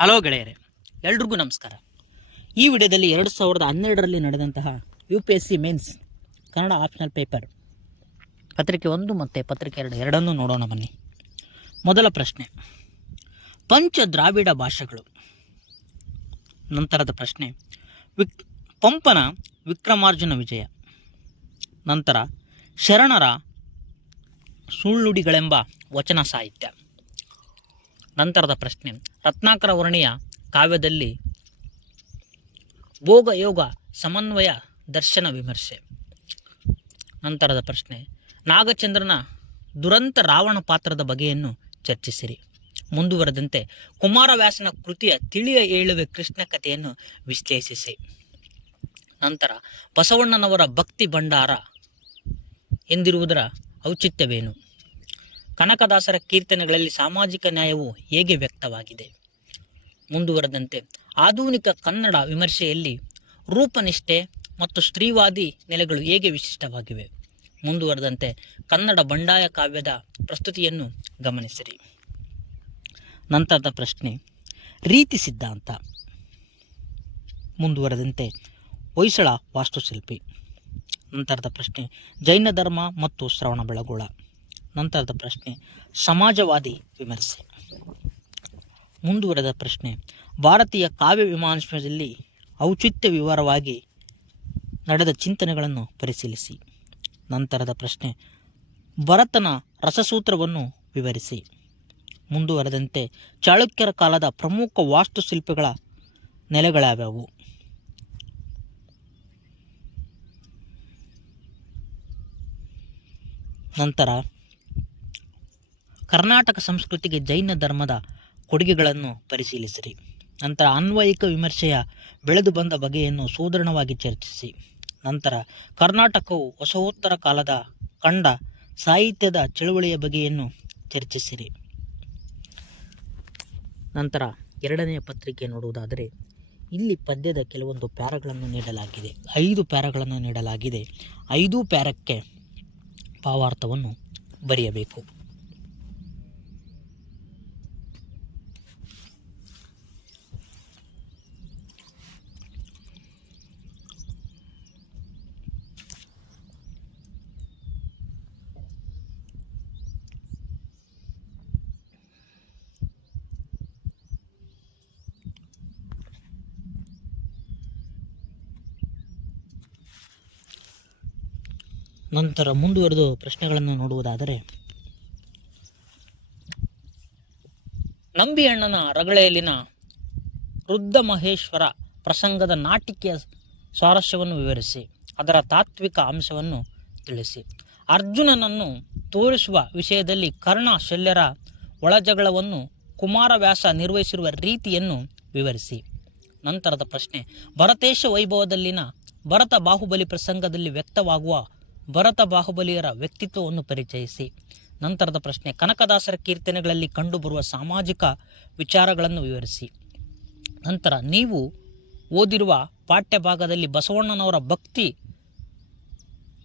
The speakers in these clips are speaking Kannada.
ಹಲೋ ಗೆಳೆಯರೆ, ಎಲ್ರಿಗೂ ನಮಸ್ಕಾರ. ಈ ವಿಡಿಯೋದಲ್ಲಿ ಎರಡು ಸಾವಿರದ ಹನ್ನೆರಡರಲ್ಲಿ ನಡೆದಂತಹ U P S C mains Kannada optional paper ಪತ್ರಿಕೆ ಒಂದು ಮತ್ತು ಪತ್ರಿಕೆ ಎರಡು, ಎರಡನ್ನೂ ನೋಡೋಣ ಬನ್ನಿ. ಮೊದಲ ಪ್ರಶ್ನೆ, ಪಂಚ ದ್ರಾವಿಡ ಭಾಷೆಗಳು. ನಂತರದ ಪ್ರಶ್ನೆ, ವಿಕ್, ಪಂಪನ ವಿಕ್ರಮಾರ್ಜುನ ವಿಜಯ. ನಂತರ ಶರಣರ ಸುಳ್ಳುಡಿಗಳೆಂಬ ವಚನ ಸಾಹಿತ್ಯ. ನಂತರದ ಪ್ರಶ್ನೆ. ರತ್ನಾಕರ ವರ್ಣಿಯ ಕಾವ್ಯದಲ್ಲಿ ಭೋಗ ಯೋಗ ಸಮನ್ವಯ ದರ್ಶನ ವಿಮರ್ಶೆ. ನಂತರದ ಪ್ರಶ್ನೆ. ನಾಗಚಂದ್ರನ ದುರಂತ ರಾವಣ ಪಾತ್ರದ ಬಗೆಯನ್ನು ಚರ್ಚಿಸಿರಿ. ಮುಂದುವರೆದಂತೆ ಕುಮಾರವ್ಯಾಸನ ಕೃತಿಯ ತಿಳಿಯ ಏಳುವೆ ಕೃಷ್ಣ ಕಥೆಯನ್ನು ವಿಶ್ಲೇಷಿಸಿ. ನಂತರ ಬಸವಣ್ಣನವರ ಭಕ್ತಿ ಭಂಡಾರ ಎಂದಿರುವುದರ ಔಚಿತ್ಯವೇನು? ಕನಕದಾಸರ ಕೀರ್ತನೆಗಳಲ್ಲಿ ಸಾಮಾಜಿಕ ನ್ಯಾಯವು ಹೇಗೆ ವ್ಯಕ್ತವಾಗಿದೆ? ಮುಂದುವರೆದಂತೆ, ಆಧುನಿಕ ಕನ್ನಡ ವಿಮರ್ಶೆಯಲ್ಲಿ ರೂಪನಿಷ್ಠೆ ಮತ್ತು ಸ್ತ್ರೀವಾದಿ ನೆಲೆಗಳು ಹೇಗೆ ವಿಶಿಷ್ಟವಾಗಿವೆ? ಮುಂದುವರೆದಂತೆ, ಕನ್ನಡ ಬಂಡಾಯ ಕಾವ್ಯದ ಪ್ರಸ್ತುತಿಯನ್ನು ಗಮನಿಸಿರಿ. ನಂತರದ ಪ್ರಶ್ನೆ, ರೀತಿ ಸಿದ್ಧಾಂತ. ಮುಂದುವರೆದಂತೆ, ಹೊಯ್ಸಳ ವಾಸ್ತುಶಿಲ್ಪಿ. ನಂತರದ ಪ್ರಶ್ನೆ, ಜೈನ ಧರ್ಮ ಮತ್ತು ಶ್ರವಣ ಬೆಳಗೊಳ. ನಂತರದ ಪ್ರಶ್ನೆ, ಸಮಾಜವಾದಿ ವಿಮರ್ಶೆ. ಮುಂದುವರೆದ ಪ್ರಶ್ನೆ, ಭಾರತೀಯ ಕಾವ್ಯ ವಿಮಾನದಲ್ಲಿ ಔಚಿತ್ಯ ವಿವರವಾಗಿ ನಡೆದ ಚಿಂತನೆಗಳನ್ನು ಪರಿಶೀಲಿಸಿ. ನಂತರದ ಪ್ರಶ್ನೆ, ಭರತನ ರಸಸೂತ್ರವನ್ನು ವಿವರಿಸಿ. ಮುಂದುವರೆದಂತೆ, ಚಾಳುಕ್ಯರ ಕಾಲದ ಪ್ರಮುಖ ವಾಸ್ತುಶಿಲ್ಪಿಗಳ ನೆಲೆಗಳಾವ್ಯಾವು ನಂತರ ಕರ್ನಾಟಕ ಸಂಸ್ಕೃತಿಗೆ ಜೈನ ಧರ್ಮದ ಕೊಡುಗೆಗಳನ್ನು ಪರಿಶೀಲಿಸಿರಿ. ನಂತರ ಅನ್ವಯಿಕ ವಿಮರ್ಶೆಯ ಬೆಳೆದು ಬಂದ ಬಗೆಯನ್ನು ಸುದೃಢವಾಗಿ ಚರ್ಚಿಸಿ. ನಂತರ ಕರ್ನಾಟಕವು ಹೊಸೋತ್ತರ ಕಾಲದ ಕಂಡ ಸಾಹಿತ್ಯದ ಚಳುವಳಿಯ ಬಗೆಯನ್ನು ಚರ್ಚಿಸಿರಿ. ನಂತರ ಎರಡನೆಯ ಪತ್ರಿಕೆ ನೋಡುವುದಾದರೆ, ಇಲ್ಲಿ ಪದ್ಯದ ಕೆಲವೊಂದು ಪ್ಯಾರಗಳನ್ನು ನೀಡಲಾಗಿದೆ. ಐದು ಪ್ಯಾರಗಳನ್ನು ನೀಡಲಾಗಿದೆ. ಐದು ಪ್ಯಾರಕ್ಕೆ ಭಾವಾರ್ಥವನ್ನು ಬರೆಯಬೇಕು. ನಂತರ ಮುಂದುವರೆದು ಪ್ರಶ್ನೆಗಳನ್ನು ನೋಡುವುದಾದರೆ ನಂಬಿ ಅಣ್ಣನ ರಗಳೆಯಲ್ಲಿನ ವೃದ್ಧ ಮಹೇಶ್ವರ ಪ್ರಸಂಗದ ನಾಟಿಕೆಯ ಸ್ವಾರಸ್ಯವನ್ನು ವಿವರಿಸಿ, ಅದರ ತಾತ್ವಿಕ ಅಂಶವನ್ನು ತಿಳಿಸಿ. ಅರ್ಜುನನನ್ನು ತೋರಿಸುವ ವಿಷಯದಲ್ಲಿ ಕರ್ಣ ಶಲ್ಯರ ಒಳಜಗಳವನ್ನು ಕುಮಾರವ್ಯಾಸ ನಿರ್ವಹಿಸಿರುವ ರೀತಿಯನ್ನು ವಿವರಿಸಿ. ನಂತರದ ಪ್ರಶ್ನೆ, ಭರತೇಶ ವೈಭವದಲ್ಲಿನ ಭರತ ಬಾಹುಬಲಿ ಪ್ರಸಂಗದಲ್ಲಿ ವ್ಯಕ್ತವಾಗುವ ಭರತ ಬಾಹುಬಲಿಯರ ವ್ಯಕ್ತಿತ್ವವನ್ನು ಪರಿಚಯಿಸಿ. ನಂತರದ ಪ್ರಶ್ನೆ, ಕನಕದಾಸರ ಕೀರ್ತನೆಗಳಲ್ಲಿ ಕಂಡುಬರುವ ಸಾಮಾಜಿಕ ವಿಚಾರಗಳನ್ನು ವಿವರಿಸಿ. ನಂತರ, ನೀವು ಓದಿರುವ ಪಾಠ್ಯಭಾಗದಲ್ಲಿ ಬಸವಣ್ಣನವರ ಭಕ್ತಿ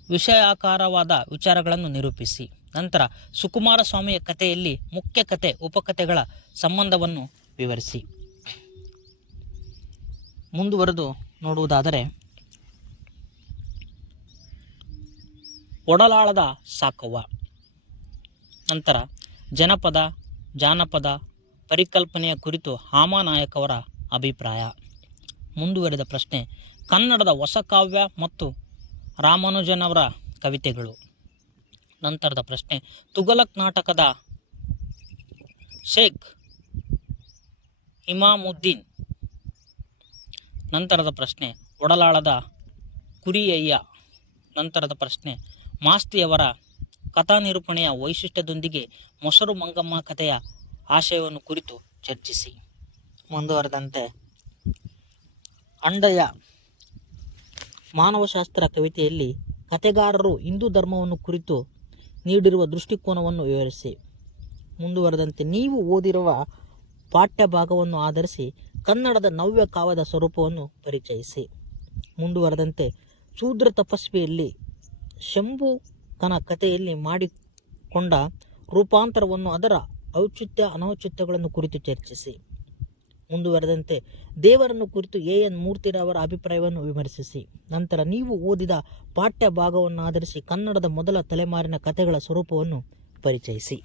ವಿಷಯಾಕಾರವಾದ ವಿಚಾರಗಳನ್ನು ನಿರೂಪಿಸಿ. ನಂತರ ಸುಕುಮಾರ ಸ್ವಾಮಿಯ ಕಥೆಯಲ್ಲಿ ಮುಖ್ಯ ಕಥೆ, ಉಪಕಥೆಗಳ ಸಂಬಂಧವನ್ನು ವಿವರಿಸಿ. ಮುಂದುವರೆದು ನೋಡುವುದಾದರೆ ಒಡಲಾಳದ ಸಾಕವ್ವ. ನಂತರ ಜನಪದ, ಜಾನಪದ ಪರಿಕಲ್ಪನೆಯ ಕುರಿತು ಹಾಮಾನಾಯಕವರ ಅಭಿಪ್ರಾಯ. ಮುಂದುವರೆದ ಪ್ರಶ್ನೆ, ಕನ್ನಡದ ಹೊಸ ಕಾವ್ಯ ಮತ್ತು ರಾಮಾನುಜನವರ ಕವಿತೆಗಳು. ನಂತರದ ಪ್ರಶ್ನೆ ತುಗಲಕ್ ನಾಟಕದ ಶೇಖ್ ಇಮಾಮುದ್ದೀನ್. ನಂತರದ ಪ್ರಶ್ನೆ, ಒಡಲಾಳದ ಕುರಿಯಯ್ಯ. ನಂತರದ ಪ್ರಶ್ನೆ ಮಾಸ್ತಿಯವರ ಕಥಾನಿರೂಪಣೆಯ ವೈಶಿಷ್ಟ್ಯದೊಂದಿಗೆ ಮೊಸರು ಮಂಗಮ್ಮ ಕಥೆಯ ಆಶಯವನ್ನು ಕುರಿತು ಚರ್ಚಿಸಿ. ಮುಂದುವರೆದಂತೆ, ಅಂಡಯ್ಯ ಮಾನವಶಾಸ್ತ್ರ ಕವಿತೆಯಲ್ಲಿ ಕಥೆಗಾರರು ಹಿಂದೂ ಧರ್ಮವನ್ನು ಕುರಿತು ನೀಡಿರುವ ದೃಷ್ಟಿಕೋನವನ್ನು ವಿವರಿಸಿ. ಮುಂದುವರೆದಂತೆ, ನೀವು ಓದಿರುವ ಪಾಠ್ಯ ಭಾಗವನ್ನು ಆಧರಿಸಿ ಕನ್ನಡದ ನವ್ಯ ಕಾವ್ಯದ ಸ್ವರೂಪವನ್ನು ಪರಿಚಯಿಸಿ. ಮುಂದುವರೆದಂತೆ, ಶೂದ್ರ ತಪಸ್ವಿಯಲ್ಲಿ ಶಂಭುಕನ ಕಥೆಯಲ್ಲಿ ಮಾಡಿಕೊಂಡ ರೂಪಾಂತರವನ್ನು ಅದರ ಔಚಿತ್ಯ ಅನೌಚಿತ್ಯಗಳನ್ನು ಕುರಿತು ಚರ್ಚಿಸಿ. ಮುಂದುವರೆದಂತೆ ದೇವರನ್ನು ಕುರಿತು ಎ ಎನ್ ಮೂರ್ತಿರವರ ಅಭಿಪ್ರಾಯವನ್ನು ವಿಮರ್ಶಿಸಿ. ನಂತರ ನೀವು ಓದಿದ ಪಾಠ್ಯ ಭಾಗವನ್ನು ಆಧರಿಸಿ ಕನ್ನಡದ ಮೊದಲ ತಲೆಮಾರಿನ ಕಥೆಗಳ ಸ್ವರೂಪವನ್ನು ಪರಿಚಯಿಸಿ.